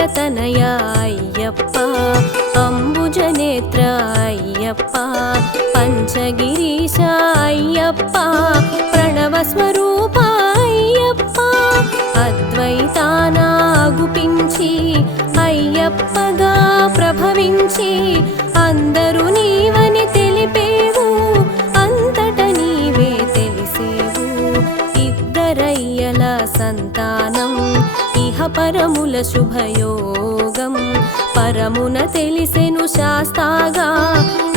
హరిహరతనయ అయ్యప్ప అంబుజనేత్ర అయ్యప్ప పంచగిరీశ అయ్యప్ప ప్రణవస్వరూప అయ్యప్ప అద్వైతానాగుపించి అయ్యప్పగా ప్రభవించి అందరూ నీవని తెలిపేవు అంతట నీవే తెలిసేవు ఇద్దరయ్యల సంతానం ఇహ పరముల శుభయోగం పరమున తెలిసెను శాస్తాగా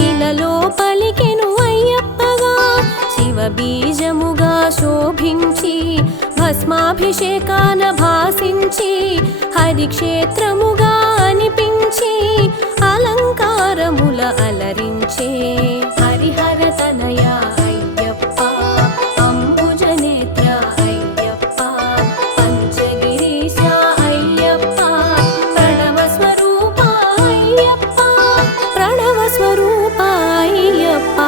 ఇలలో పలికెను అయ్యప్పగా శివ బీజముగా శోభించి భస్మాభిషేకాన భాసించి హరిక్షేత్రముగా అనిపించి అలంకారముల అలరించే హరిహరతనయ అయ్యప్ప అంబుజనేత్ర అయ్యప్ప పంచగిరీశ అయ్యప్ప ప్రణవస్వరూప అయ్యప్ప ప్రణవస్వరూప అయ్యప్ప.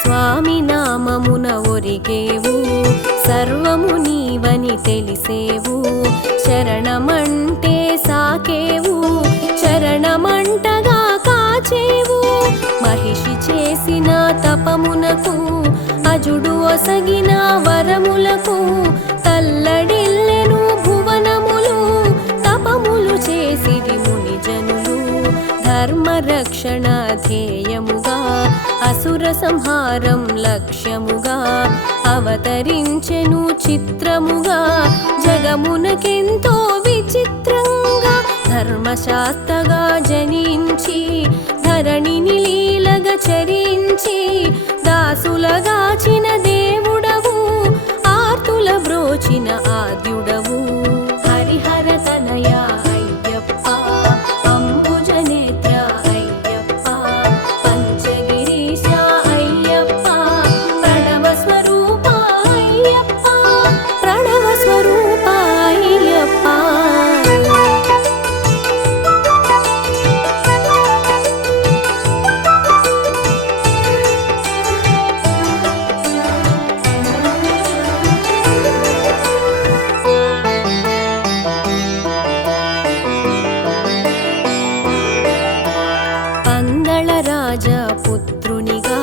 స్వామి నామమున ఒరిగేవు సర్వము నీవని తెలిసేవు శరణమంటే సాకేవు చరణమంటగా కాచేవు మహిషి చేసిన తపమునకు అజుడు ఒసగిన వరములకు తల్లడిల్లెను భువనములు తపములు చేసిరి మునిజనులు ధర్మరక్షణ ధ్యేయముగా అసుర సంహారం లక్ష్యముగా అవతరించెను చిత్రముగా జగమునకెంతో విచిత్రంగా ధర్మశాస్త్రగా జనించి ధరణిని లీలగా చరించి దాసులగాచిన దేవుడవు ఆర్తుల బ్రోచిన ఆద్యుడవు హరిహరతనయ అయ్యప్ప అంబుజనేత్ర అయ్యప్ప పంచగిరీశ అయ్యప్ప ప్రణవస్వరూప అయ్యప్ప ప్రణవస్వరూప అయ్యప్ప. రాజపుత్రునిగా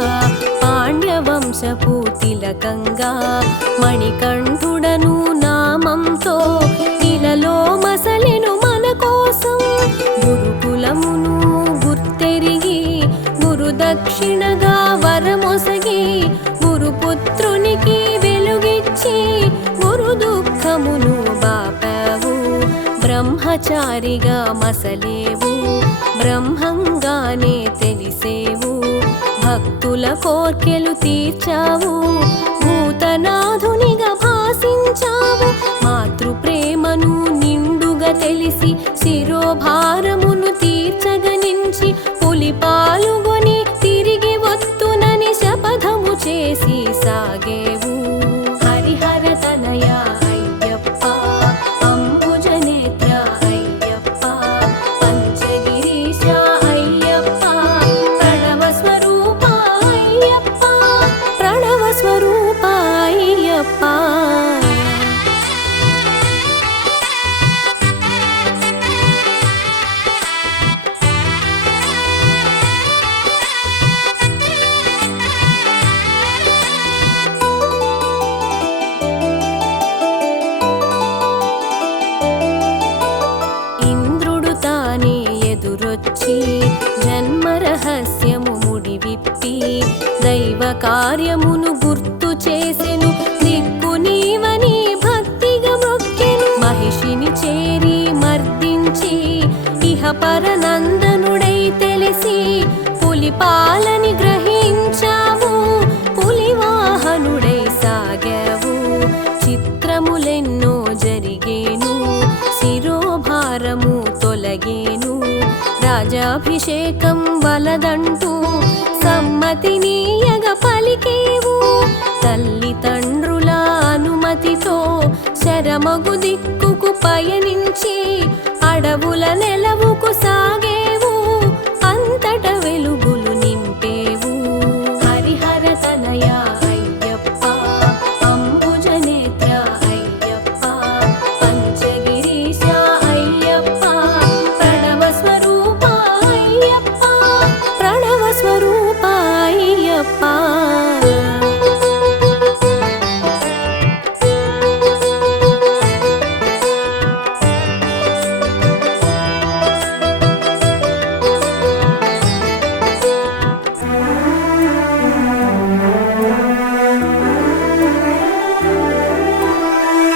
పాండ్యవంశపు తిలకంగా మణికంఠుడను నామంతో ఇలలో మసలెను మన కోసం గురుకులమును గుర్తెరిగి గురుదక్షిణగా వరమొసగి గురుపుత్రునికి వెలుగిచ్చి గురు దుఃఖమును బాపావు బ్రహ్మచారిగా మసలేవు బ్రహ్మంగానే తెలిసేవు భక్తుల కోర్కెలు తీర్చావు భూతనాథునిగా భాసించావు మాతృప్రేమను నిండుగా తెలిసి శిరోభారమును తీర్చగనించి పులి పాలుగొని తిరిగి వత్తునని శపథము చేసి సాగేవు హరిహరతనయ అయ్యప్ప అంబుజనేత్ర అయ్యప్ప పంచగిరీశ అయ్యప్ప ప్రణవస్వరూప అయ్యప్ప ప్రణవస్వరూప అయ్యప్ప. ఇంద్రుడు తానే ఎదురొచ్చి జన్మరహస్యము ముడివిప్పి దైవ కార్యమును గుర్తు చేసెను దిక్కు నీవని భక్తిగా మొక్కెను మహిషిని చేరి మర్దించి ఇహ పరనందనుడై తెలిసి పులి పాలని గ్రహించావు పులివాహనుడై సాగావు చిత్రములెన్నో జరిగేను శిరోభారము తొలగేను రాజాభిషేకం వలదంటూ సమ్మతినీయగ పలికేవు తల్లిదండ్రుల అనుమతితో పరమగు దిక్కుకు పయనించి అడవుల నెలవుకు సాగేవు, అంతట వెలుగులు నింపేవు. హరిహర తనయ అయ్యప్ప, అంబుజనేత్ర అయ్యప్ప, పంచగిరీశ అయ్యప్ప, ప్రణవ స్వరూప అయ్యప్ప, ప్రణవ స్వరూప అయ్యప్ప.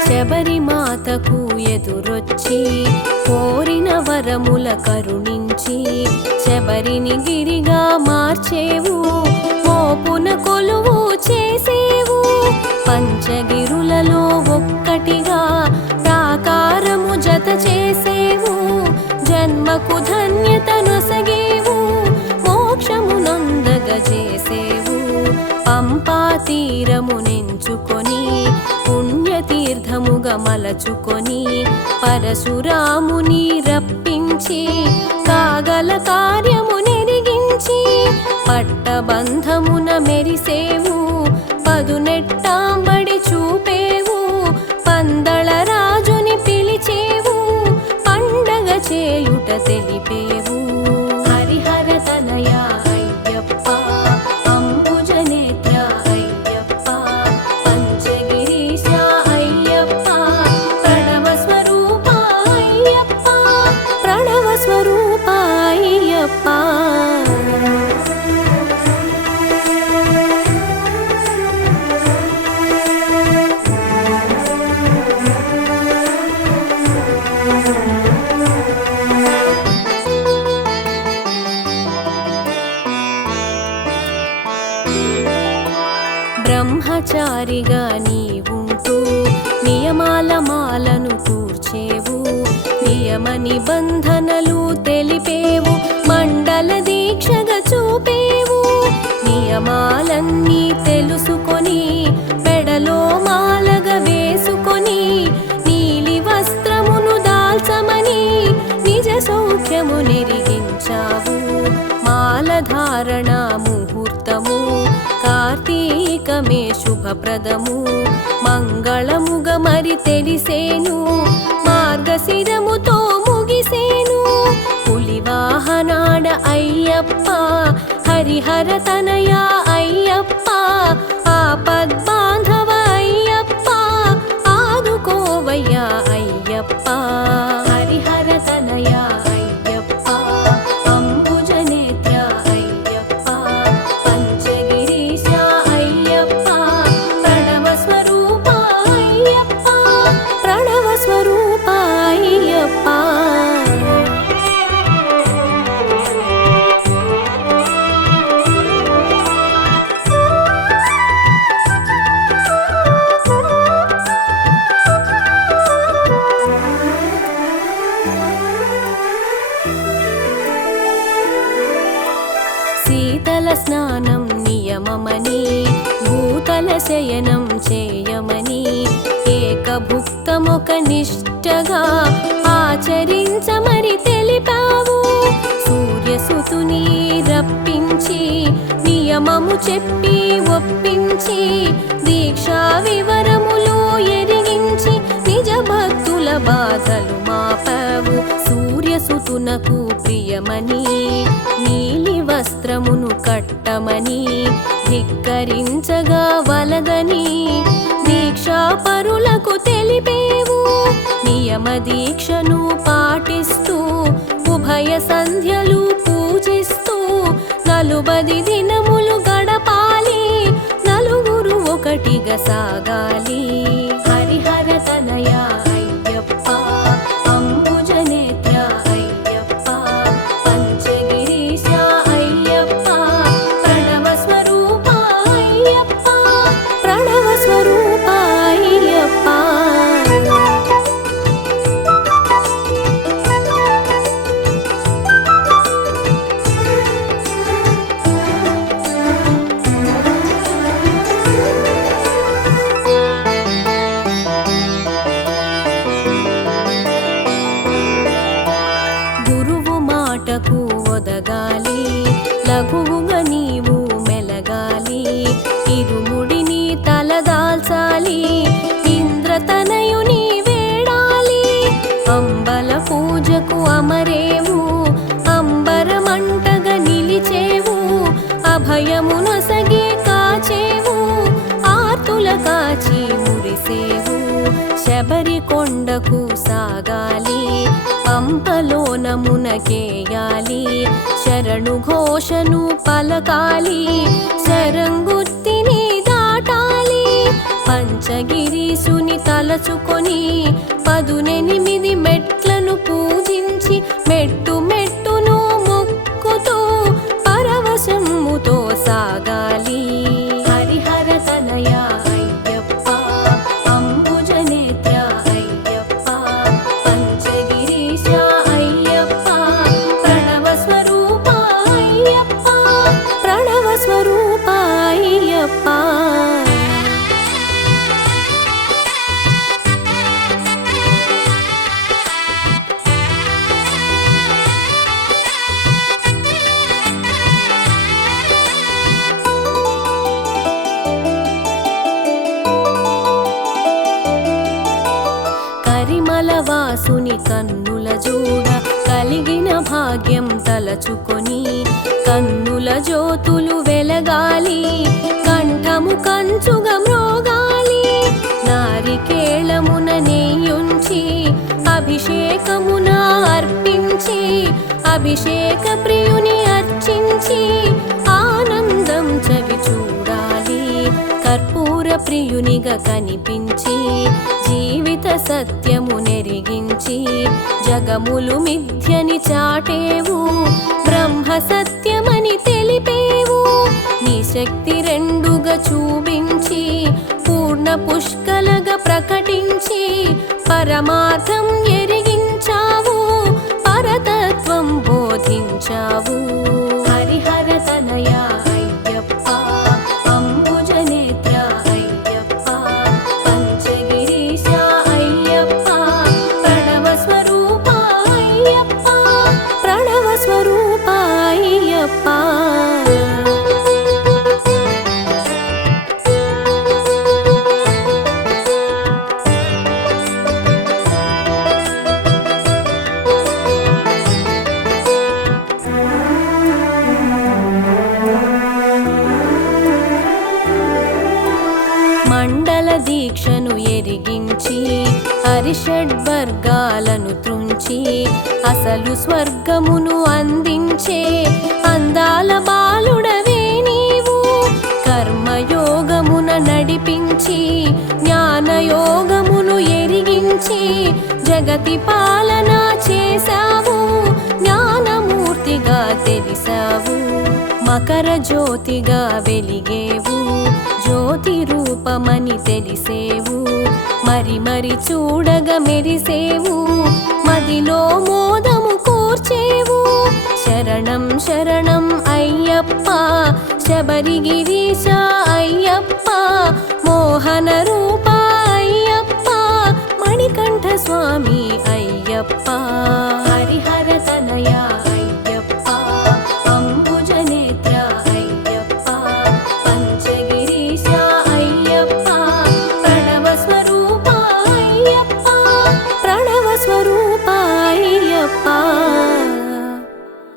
శబరిమాతకు ఎదురొచ్చి కోరిన వరముల కరుణించి శబరిని గిరిగా మార్చేవు, మోపున కొలువు చేసేవు. పంచగిరులలో ఒక్కటిగా ప్రాకారము జత చేసేవు, జన్మకు ధన్యత నొసగేవు, మోక్షము నొందగజేసేవు. పంపా తీరము నెంచుకొని పుణ్యతీర్థముగా మలచుకొని పరశురాముని రప్పించి కాగల కార్యము నెరిగించి పట్టబంధమున మెరిసేవు, పదునెట్టాంబడి చూపేవు. పందళ రాజుని పిలిచేవు, పండగ చేయుట తెలిపేవు. హరిహర తనయ అయ్యప్ప, అంబుజనేత్ర అయ్యప్ప, పంచగిరీశ అయ్యప్ప, ప్రణవ స్వరూప అయ్యప్ప, ప్రణవ స్వరూప అయ్యప్ప. బ్రహ్మచారిగా నీవుంటూ నియమాల మాలను కూర్చేవు, నియమ నిబంధనలు తెలిపేవు, మండల దీక్షగా చూపేవు. నియమాలన్నీ తెలుసుకొని పెడలో మాలగా వేసుకొని నీలి వస్త్రమును దాల్చమని నిజ సౌఖ్యము నెరిగించావు. మాలధారణ ముహూర్తము కార్తీకమే శుభప్రదము, మంగళముగా మరి తెలిసేను, మార్గశిరముతో ముగిసేను. పులివాహనాడ అయ్యప్ప, హరిహర తనయ అయ్యప్ప, ఆపద్బాంధవ అయ్యప్ప, ఆదుకోవయ్యా అయ్యప్ప. హరిహర తనయ అయ్యప్ప, అంబుజనేత్ర అయ్యప్ప, పంచగిరీశ అయ్యప్ప, ప్రణవ స్వరూప అయ్యప్ప, ప్రణవ స్వరూప అయ్యప్ప. శీతల స్నానం నియమమని భూతల శయనం చేయమని ఏకభుక్తమొక నిష్టగా ఆచరించమని తెలిపావు. సూర్యసుతుని రప్పించి నియమము చెప్పి ఒప్పించి దీక్షా వివరములు ఎరిగించి నిజ భక్తుల బాధలు మాపావు. సూర్యసుతునకు ప్రియమని నీలి వస్త్రమును కట్టమని ధిక్కరించగా వలదని దీక్షా పరులకు తెలిపేవు. నియమ దీక్షను పాటిస్తూ ఉభయ సంధ్యలు పూజిస్తూ 40 దినములు గడపాలి, నలుగురు ఒకటిగా సాగాలి. హరిహర తనయ అయ్యప్ప, అంబుజనేత్ర అయ్యప్ప, పంచగిరీశ అయ్యప్ప, ప్రణవ స్వరూప అయ్యప్ప, ప్రణవ స్వరూప అయ్యప్ప. ఘోషను పలకాలి, శరంగుత్తిని దాటాలి. పంచగిరీసుని తలచుకొని 18 మెట్లను పూజించి మెట్టు మెట్టును మొక్కుతూ పరవశముతో సాగాలి. హరిహర తనయ అయ్యప్ప, అంబుజనేత్ర అయ్యప్ప, పంచగిరీశ అయ్యప్ప, ప్రణవ స్వరూప అయ్యప్ప, ప్రణవ స్వరూప అయ్యప్ప. కరిమలవాసుని కన్నుల జూడ కలిగిన భాగ్యం తలచుకొని కన్నుల జ్యోతులు వెలగాలి, కంఠము కంచుగా మ్రోగాలి. నారికేళమున నెయ్యుంచి అభిషేకమున అర్పించి అభిషేక ప్రియుని అర్చించి ఆనందం చవి చూడాలి. కర్పూర ప్రియునిగా కనిపించి జీవిత సత్యము నెరిగించి జగములు మిథ్యని చాటేవు, బ్రహ్మ సత్యమని తెలిపేవు. నీ శక్తి రెండుగా చూపించి పూర్ణ పుష్కలగా ప్రకటించి పరమార్థం ఎరిగించావు, పరతత్వం బోధించావు. హరిహర తనయ అయ్యప్ప, అంబుజనేత్ర అయ్యప్ప, పంచగిరీశ అయ్యప్ప, ప్రణవ స్వరూప అయ్యప్ప, ప్రణవ స్వరూప అయ్యప్ప. మండల దీక్షను ఎరిగించి హరిషడ్వర్గాలను త్రుంచి అసలు స్వర్గమును అందించే అందాల బాలుడవే నీవు. కర్మయోగమున నడిపించి జ్ఞానయోగమును ఎరిగించి జగతి పాలన చేశావు, జ్ఞానమూర్తిగా తెలిసావు. మకర జ్యోతిగా వెలిగేవు, జ్యోతి రూపమని తెలిసేవు. మరి మరి చూడగా మెరిసేవు, మదిలో మోదము కూర్చేవు. శరణం శరణం అయ్యప్ప, శబరిగిరీశ అయ్యప్ప, మోహన రూప అయ్యప్ప, మణికంఠ స్వామి అయ్యప్ప. హరిహర తనయ